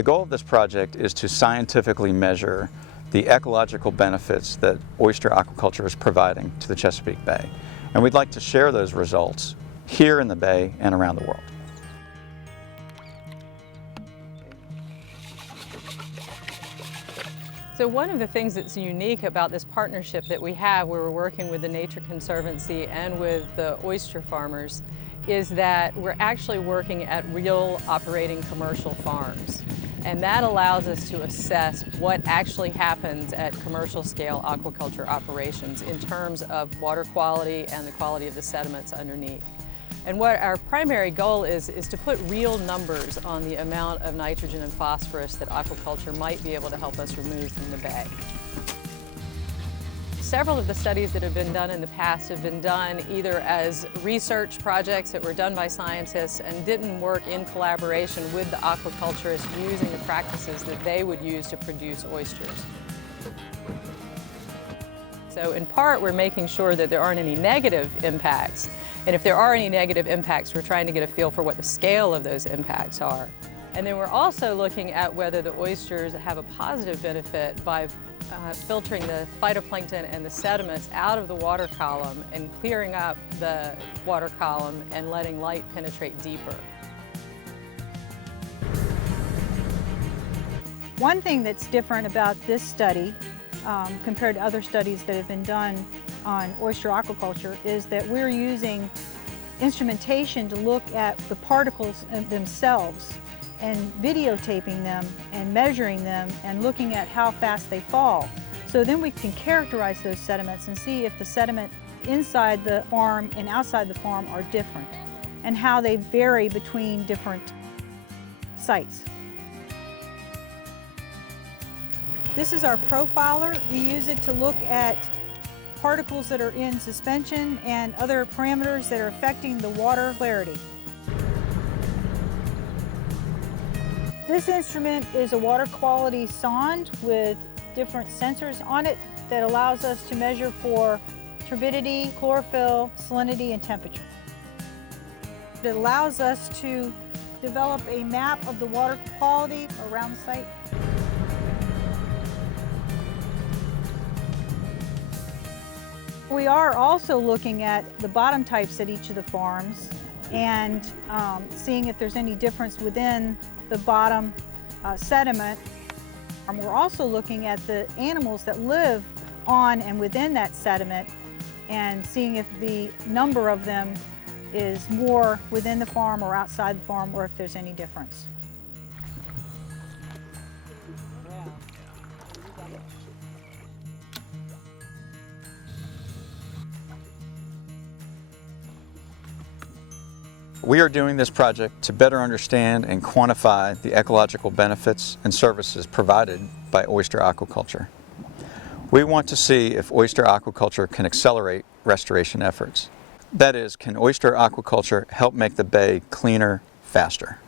The goal of this project is to scientifically measure the ecological benefits that oyster aquaculture is providing to the Chesapeake Bay. And we'd like to share those results here in the Bay and around the world. So one of the things that's unique about this partnership that we have, where we're working with the Nature Conservancy and with the oyster farmers, is that we're actually working at real operating commercial farms. And that allows us to assess what actually happens at commercial scale aquaculture operations in terms of water quality and the quality of the sediments underneath. And what our primary goal is to put real numbers on the amount of nitrogen and phosphorus that aquaculture might be able to help us remove from the bay. Several of the studies that have been done in the past have been done either as research projects that were done by scientists and didn't work in collaboration with the aquaculturists using the practices that they would use to produce oysters. So in part, we're making sure that there aren't any negative impacts. And if there are any negative impacts, we're trying to get a feel for what the scale of those impacts are. And then we're also looking at whether the oysters have a positive benefit by filtering the phytoplankton and the sediments out of the water column and clearing up the water column and letting light penetrate deeper. One thing that's different about this study compared to other studies that have been done on oyster aquaculture is that we're using instrumentation to look at the particles themselves and videotaping them and measuring them and looking at how fast they fall. So then we can characterize those sediments and see if the sediment inside the farm and outside the farm are different and how they vary between different sites. This is our profiler. We use it to look at particles that are in suspension and other parameters that are affecting the water clarity. This instrument is a water quality sonde with different sensors on it that allows us to measure for turbidity, chlorophyll, salinity, and temperature. It allows us to develop a map of the water quality around the site. We are also looking at the bottom types at each of the farms and seeing if there's any difference within the bottom sediment. And we're also looking at the animals that live on and within that sediment and seeing if the number of them is more within the farm or outside the farm, or if there's any difference. We are doing this project to better understand and quantify the ecological benefits and services provided by oyster aquaculture. We want to see if oyster aquaculture can accelerate restoration efforts. That is, can oyster aquaculture help make the bay cleaner faster?